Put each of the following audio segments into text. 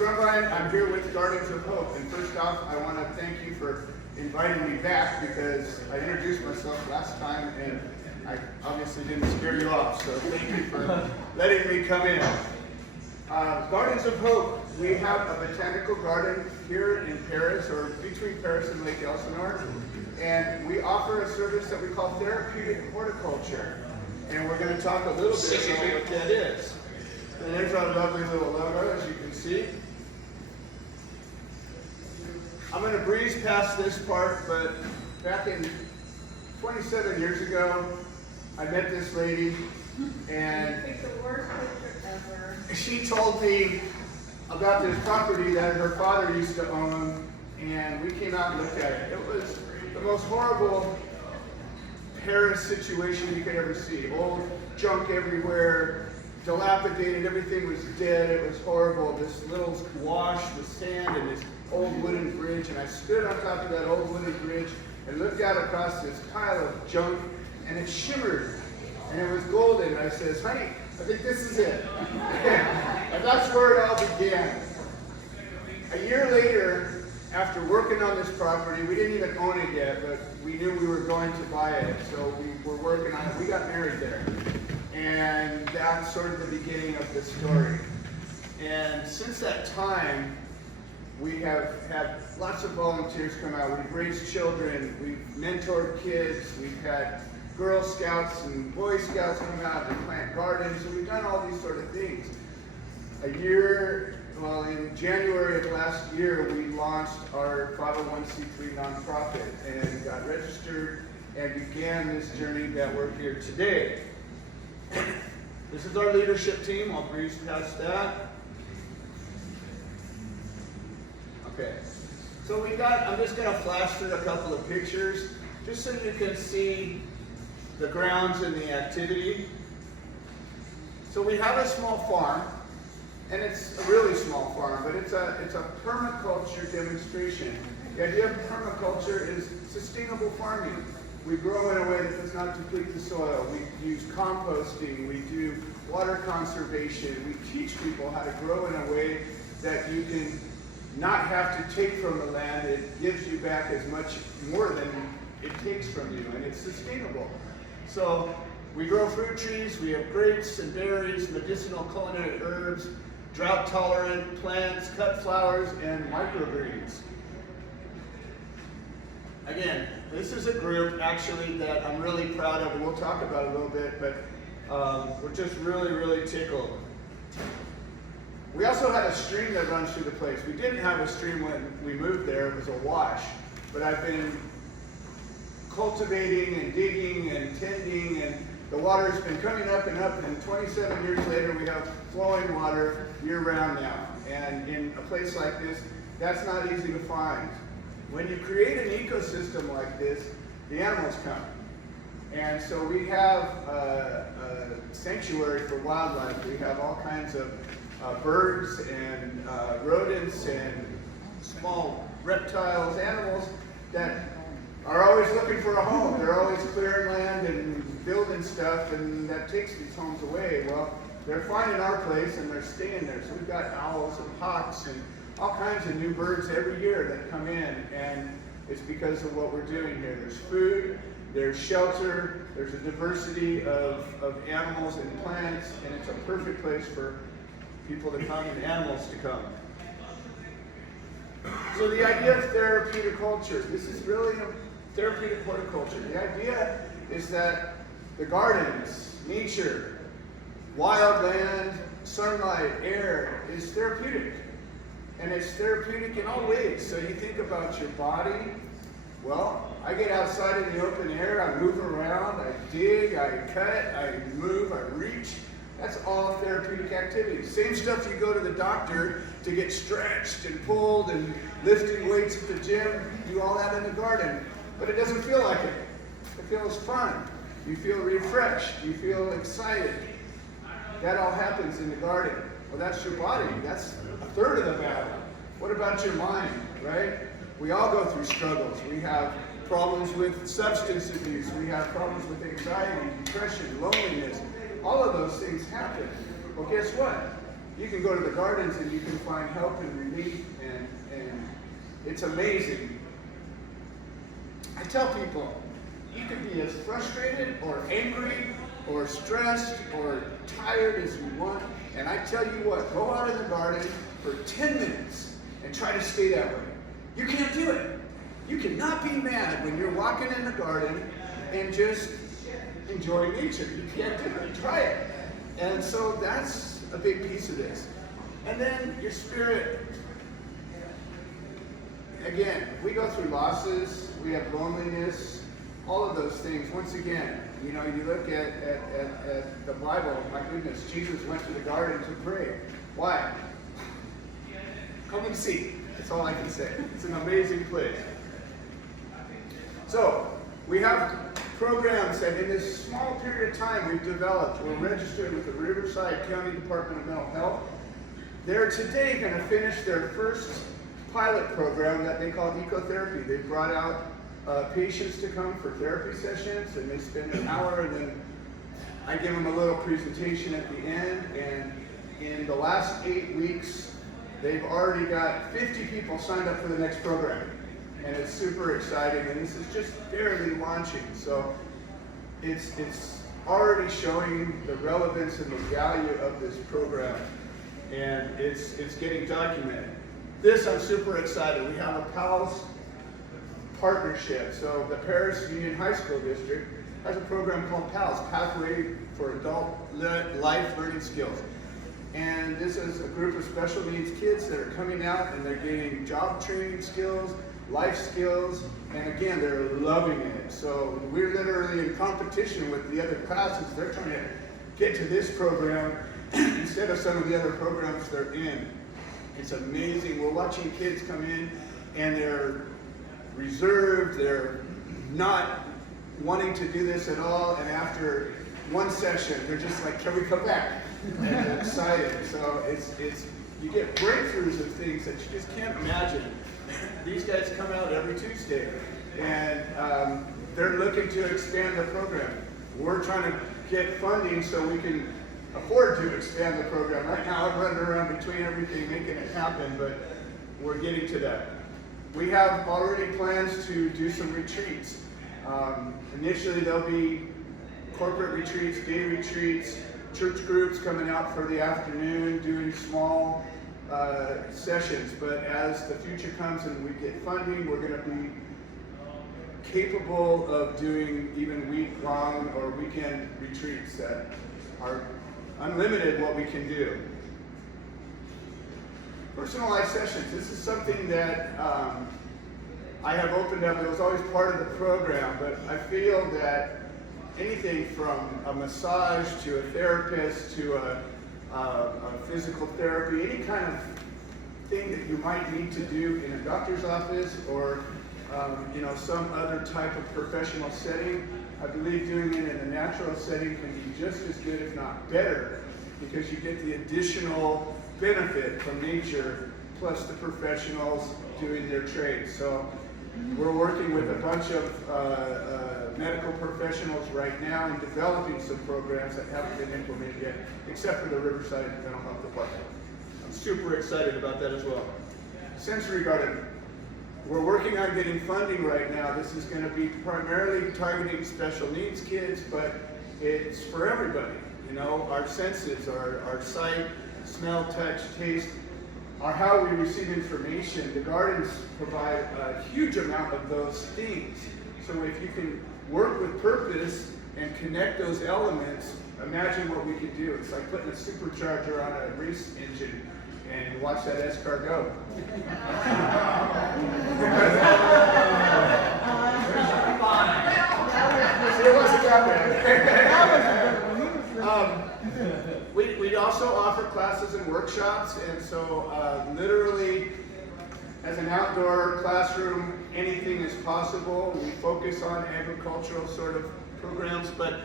Grumbine. I'm here with Gardens of Hope. And first off, I want to thank you for inviting me back because I introduced myself last time and I obviously didn't scare you off. So thank you for letting me come in. Gardens of Hope. We have a botanical garden here in Paris, or between Paris and Lake Elsinore. And we offer a service that we call therapeutic horticulture. And we're going to talk a little bit about what that is. And there's our lovely little logo, as you can see. I'm going to breeze past this part, but back in 27 years ago, I met this lady, and You picked the worst picture ever. she told me about this property that her father used to own, and we came out and looked at it. It was the most horrible Paris situation you could ever see. Old junk everywhere, dilapidated, everything was dead, it was horrible. This little wash with sand and this old wooden bridge, and I stood on top of that old wooden bridge and looked out across this pile of junk, and it shimmered, and it was golden. And I says, honey, I think this is it. And that's where it all began. A year later, after working on this property, we didn't even own it yet, but we knew we were going to buy it, so we were working on it. We got married there. And that's sort of the beginning of the story. And since that time, we have had lots of volunteers come out. We've raised children, we've mentored kids, we've had Girl Scouts and Boy Scouts come out and plant gardens, and we've done all these sort of things. In January of last year, we launched our 501c3 nonprofit and got registered and began this journey that we're here today. This is our leadership team. I'll breeze past that. Okay. So I'm just going to flash through a couple of pictures just so you can see the grounds and the activity. So we have a small farm, and it's a really small farm, but it's a permaculture demonstration. The idea of permaculture is sustainable farming. We grow in a way that does not deplete the soil. We use composting. We do water conservation. We teach people how to grow in a way that you can not have to take from the land. It gives you back as much more than it takes from you, and it's sustainable. So we grow fruit trees. We have grapes and berries, medicinal culinary herbs, drought-tolerant plants, cut flowers, and microgreens. Again, this is a group actually that I'm really proud of, and we'll talk about it a little bit, but we're just really, really tickled. We also had a stream that runs through the place. We didn't have a stream when we moved there, it was a wash, but I've been cultivating and digging and tending, and the water's been coming up, and 27 years later we have flowing water year-round now. And in a place like this, that's not easy to find. When you create an ecosystem like this, the animals come. And so we have a sanctuary for wildlife. We have all kinds of birds and rodents and small reptiles, animals that are always looking for a home. They're always clearing land and building stuff, and that takes these homes away. Well, they're finding our place and they're staying there. So we've got owls and hawks and all kinds of new birds every year that come in, and it's because of what we're doing here. There's food, there's shelter, there's a diversity of animals and plants, and it's a perfect place for people to come and animals to come. So the idea of therapeutic culture, this is really a therapeutic horticulture. The idea is that the gardens, nature, wild land, sunlight, air is therapeutic. And it's therapeutic in all ways. So you think about your body. Well, I get outside in the open air, I move around, I dig, I cut, I move, I reach. That's all therapeutic activity. Same stuff you go to the doctor to get stretched and pulled and lifting weights at the gym, do all that in the garden. But it doesn't feel like it. It feels fun. You feel refreshed. You feel excited. That all happens in the garden. Well, that's your body. That's a third of the battle. What about your mind, right? We all go through struggles. We have problems with substance abuse. We have problems with anxiety, depression, loneliness. All of those things happen. Well, guess what? you can go to the gardens and you can find help and relief, and it's amazing. I tell people, you can be as frustrated or angry or stressed or tired as you want, and I tell you what, go out in the garden for 10 minutes and try to stay that way. You can't do it. You cannot be mad when you're walking in the garden and just enjoy nature. You can't do it. Try it. And so that's a big piece of this. And then your spirit. Again, we go through losses, we have loneliness, all of those things. Once again, you know, you look at the Bible, my goodness, Jesus went to the garden to pray. Why? Come and see. That's all I can say. It's an amazing place. So, we have programs that in this small period of time we've developed. We're registered with the Riverside County Department of Mental Health. They're today going to finish their first pilot program that they call ecotherapy. They brought out patients to come for therapy sessions, and they spend an hour, and then I give them a little presentation at the end. And in the last 8 weeks, they've already got 50 people signed up for the next program. And it's super exciting, and this is just barely launching. So it's already showing the relevance and the value of this program, and it's getting documented. This, I'm super excited. We have a PALS partnership. So the Paris Union High School District has a program called PALS, Pathway for Adult Life Learning Skills. And this is a group of special needs kids that are coming out and they're gaining job training skills, life skills, and again, they're loving it. So we're literally in competition with the other classes. They're trying to get to this program instead of some of the other programs they're in. It's amazing. We're watching kids come in and they're reserved, they're not wanting to do this at all, and after one session, they're just like, can we come back? And they're excited. So it's you get breakthroughs of things that you just can't imagine. These guys come out every Tuesday, and they're looking to expand the program. We're trying to get funding so we can afford to expand the program. Right now, I'm running around between everything, making it happen, but we're getting to that. We have already plans to do some retreats. Initially, there'll be corporate retreats, day retreats, church groups coming out for the afternoon, doing small sessions. But as the future comes and we get funding, we're going to be capable of doing even week-long or weekend retreats that are unlimited what we can do. Personalized sessions. This is something that I have opened up. It was always part of the program, but I feel that anything from a massage to a therapist to a physical therapy, any kind of thing that you might need to do in a doctor's office or some other type of professional setting, I believe doing it in a natural setting can be just as good, if not better, because you get the additional benefit from nature plus the professionals doing their trade. So we're working with a bunch of medical professionals right now and developing some programs that haven't been implemented yet, except for the Riverside Mental Health Department. I'm super excited about that as well. Sensory garden. We're working on getting funding right now. This is going to be primarily targeting special needs kids, but it's for everybody. You know, our senses, our sight, smell, touch, taste, are how we receive information. The gardens provide a huge amount of those things. So if you can work with purpose and connect those elements, imagine what we could do. It's like putting a supercharger on a race engine and watch that S-car go. It wasn't that bad. We also offer classes and workshops, and so literally as an outdoor classroom, anything is possible. We focus on agricultural sort of programs, but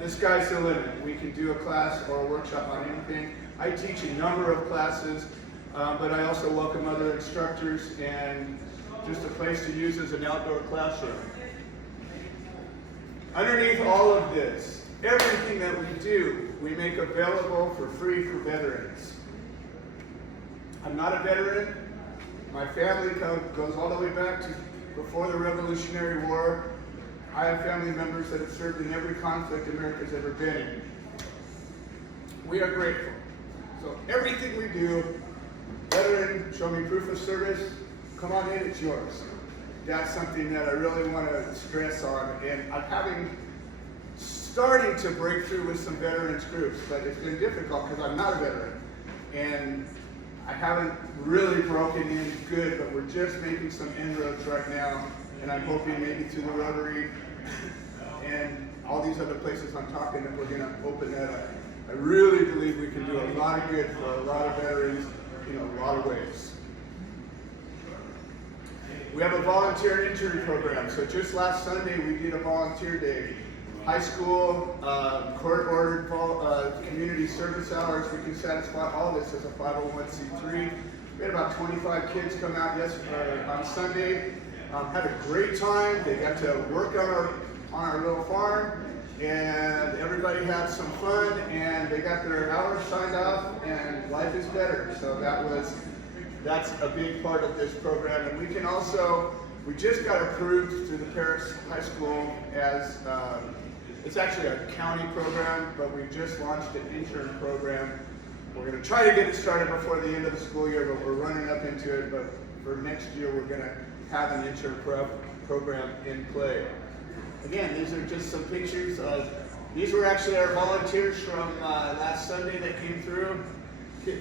the sky's the limit. We can do a class or a workshop on anything. I teach a number of classes, but I also welcome other instructors and just a place to use as an outdoor classroom. Underneath all of this everything that we do, we make available for free for veterans. I'm not a veteran. My family goes all the way back to before the Revolutionary War. I have family members that have served in every conflict America's ever been in. We are grateful. So everything we do, veteran, show me proof of service, come on in, it's yours. That's something that I really want to stress on. And I'm starting to break through with some veterans groups, but it's been difficult because I'm not a veteran. And I haven't really broken in good, but we're just making some inroads right now. And I'm hoping maybe through the Rotary and all these other places I'm talking that we're going to open that up. I really believe we can do a lot of good for a lot of veterans in a lot of ways. We have a volunteer and intern program. So just last Sunday we did a volunteer day. High school, court-ordered community service hours. We can satisfy all this as a 501c3. We had about 25 kids come out on Sunday. Had a great time. They got to work on our little farm, and everybody had some fun, and they got their hours signed off, and life is better. So that's a big part of this program. And we can also, we just got approved through the Paris High School as, it's actually a county program, but we just launched an intern program. We're going to try to get it started before the end of the school year, but we're running up into it. But for next year, we're going to have an intern program in play. Again, these are just some pictures of, these were actually our volunteers from last Sunday that came through,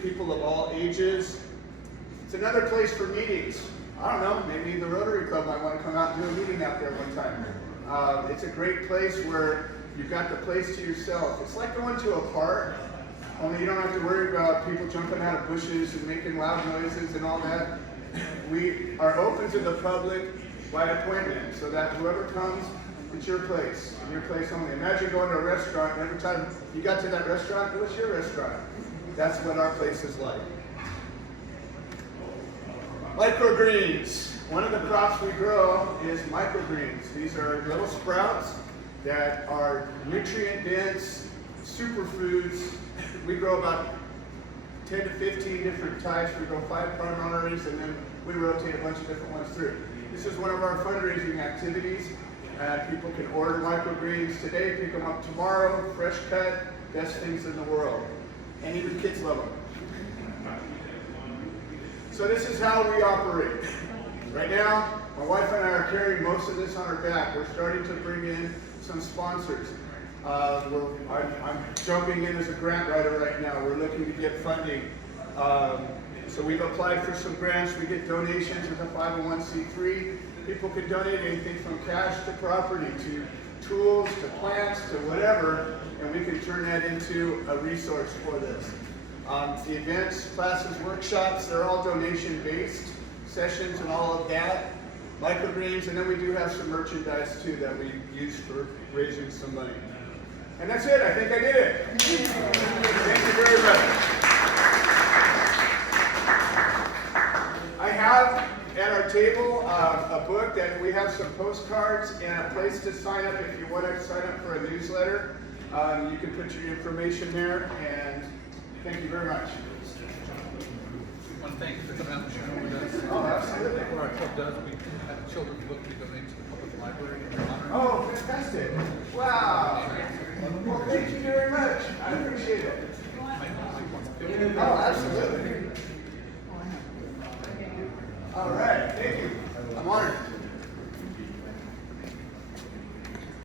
people of all ages. It's another place for meetings. I don't know, maybe the Rotary Club might want to come out and do a meeting out there one time. It's a great place where you've got the place to yourself. It's like going to a park, only you don't have to worry about people jumping out of bushes and making loud noises and all that. We are open to the public by appointment, so that whoever comes, it's your place only. Imagine going to a restaurant, and every time you got to that restaurant, it was your restaurant. That's what our place is like. Microgreens. One of the crops we grow is microgreens. These are little sprouts that are nutrient-dense superfoods. We grow about 10 to 15 different types. We grow 5 primaries, and then we rotate a bunch of different ones through. This is one of our fundraising activities. People can order microgreens today, pick them up tomorrow, fresh cut, best things in the world. And even kids love them. So this is how we operate. Right now, my wife and I are carrying most of this on our back. We're starting to bring in some sponsors. I'm jumping in as a grant writer right now. We're looking to get funding. So we've applied for some grants. We get donations as a 501c3. People can donate anything from cash to property, to tools, to plants, to whatever, and we can turn that into a resource for this. The events, classes, workshops, they're all donation-based sessions and all of that. Microgreens, and then we do have some merchandise too that we use for raising some money. And that's it. I think I did it. Thank you very much. I have at our table a book that we have some postcards and a place to sign up if you want to sign up for a newsletter. You can put your information there, and thank you very much. One thank you for coming out and sharing with us. Oh, absolutely. What our club does, we have a children's book we donate to the public library in your honor. Oh, fantastic. Wow. Well, thank you very much. I appreciate it. Oh, absolutely. All right. Thank you. I'm honored.